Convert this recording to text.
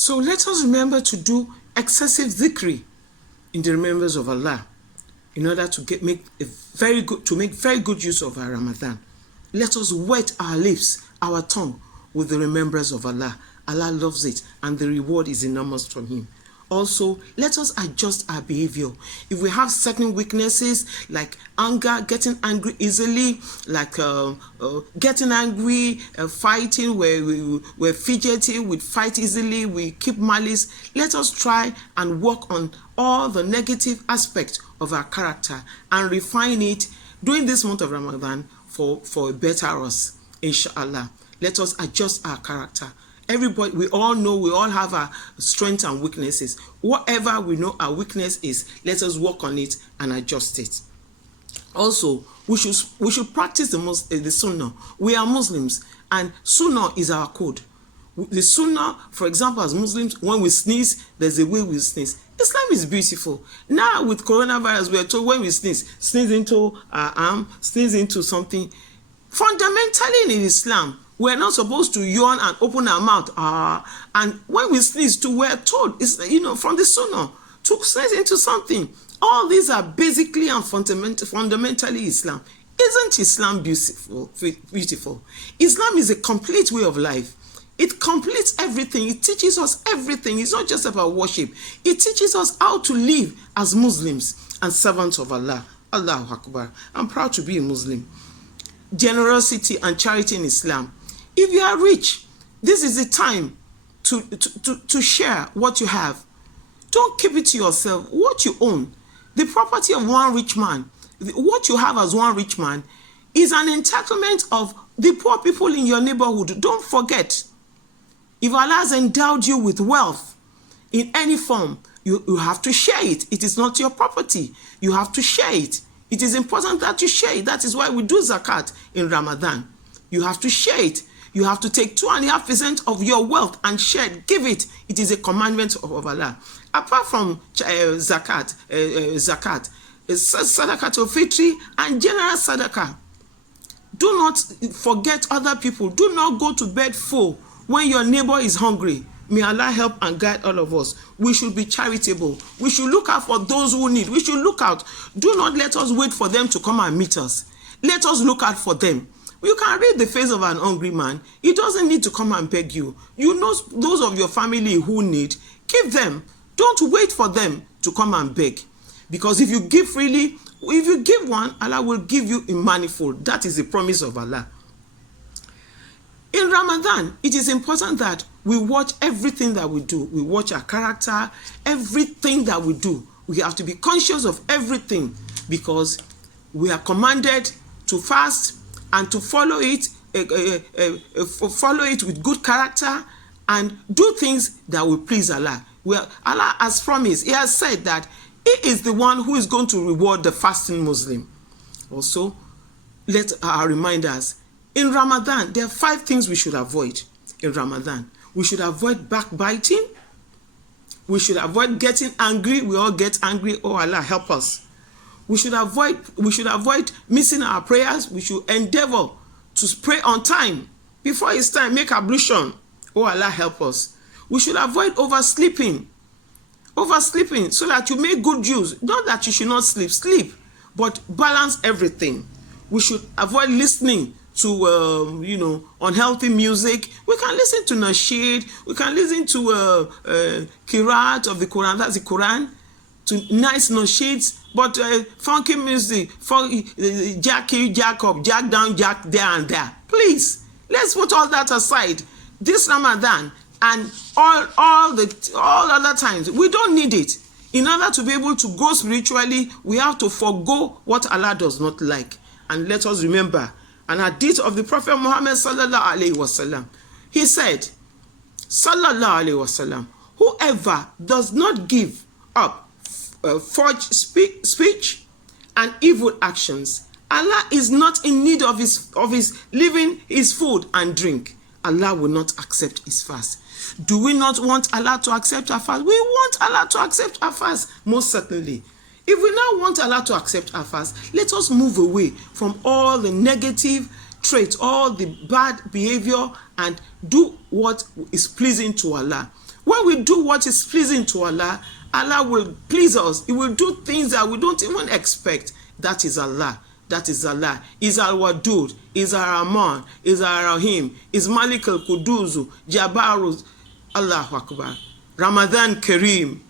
So let us remember to do excessive zikri in the remembrance of Allah in order to make very good use of our Ramadan. Let us wet our lips, our tongue with the remembrance of Allah. Allah loves it and the reward is enormous from Him. Also, let us adjust our behavior. If we have certain weaknesses like anger, getting angry easily, like getting angry, fighting, we're fidgety, we fight easily, we keep malice, let us try and work on all the negative aspects of our character and refine it during this month of Ramadan for a better us, inshallah. Let us adjust our character. Everybody, we all know, we all have our strengths and weaknesses. Whatever we know our weakness is, let us work on it and adjust it. Also, we should practice the Sunnah. We are Muslims, and Sunnah is our code. The Sunnah, for example, as Muslims, when we sneeze, there's a way we sneeze. Islam is beautiful. Now with coronavirus, we are told when we sneeze into our arm, sneeze into something. Fundamentally in Islam, we're not supposed to yawn and open our mouth. And when we sneeze too, we're told, from the Sunnah, to sneeze into something. All these are basically and fundamentally Islam. Isn't Islam beautiful? Islam is a complete way of life. It completes everything. It teaches us everything. It's not just about worship. It teaches us how to live as Muslims and servants of Allah. Allahu Akbar. I'm proud to be a Muslim. Generosity and charity in Islam. If you are rich, this is the time to share what you have. Don't keep it to yourself. What you own, the property of one rich man, what you have as one rich man is an entitlement of the poor people in your neighborhood. Don't forget. If Allah has endowed you with wealth in any form, you have to share it. It is not your property. You have to share it. It is important that you share it. That is why we do zakat in Ramadan. You have to share it. You have to take 2.5% of your wealth and share it. Give it. It is a commandment of Allah. Apart from zakat, sadaqatul fitri and general sadaqah. Do not forget other people. Do not go to bed full when your neighbor is hungry. May Allah help and guide all of us. We should be charitable. We should look out for those who need. We should look out. Do not let us wait for them to come and meet us. Let us look out for them. You can read the face of an hungry man. He doesn't need to come and beg you. You know those of your family who need. Give them. Don't wait for them to come and beg. Because if you give freely, if you give one, Allah will give you in manifold. That is the promise of Allah. In Ramadan, it is important that we watch everything that we do. We watch our character, everything that we do. We have to be conscious of everything because we are commanded to fast and to follow it with good character and do things that will please Allah. Allah has promised, He has said that He is the one who is going to reward the fasting Muslim. Also, let our remind us, in Ramadan, there are 5 things we should avoid in Ramadan. We should avoid backbiting. We should avoid getting angry. We all get angry. Oh, Allah, help us. We should avoid missing our prayers. We should endeavor to pray on time. Before it's time, make ablution. Oh, Allah, help us. We should avoid oversleeping. Oversleeping so that you make good use. Not that you should not sleep, but balance everything. We should avoid listening to unhealthy music. We can listen to nasheed. We can listen to Qiraat of the Quran. That's the Quran. To nice nasheeds, but funky music, jack here, jack up, jack down, jack there and there. Please, let's put all that aside. This Ramadan and all other times, we don't need it. In order to be able to grow spiritually, we have to forgo what Allah does not like. And let us remember an hadith of the Prophet Muhammad sallallahu alaihi wasallam. He said, sallallahu alaihi wasallam, whoever does not give up forged speech and evil actions, Allah is not in need of his living, his food and drink. Allah will not accept his fast. Do we not want Allah to accept our fast? We want Allah to accept our fast, most certainly. If we now want Allah to accept our fast, let us move away from all the negative traits, all the bad behavior, and do what is pleasing to Allah. When we do what is pleasing to Allah, Allah will please us. He will do things that we don't even expect. That is Allah. That is Allah. Is Al-Wadud, is Ar-Rahman, is Ar-Rahim, is Malik Al-Kuduzu, Jabbaruz. Allahu Akbar. Ramadan Kareem.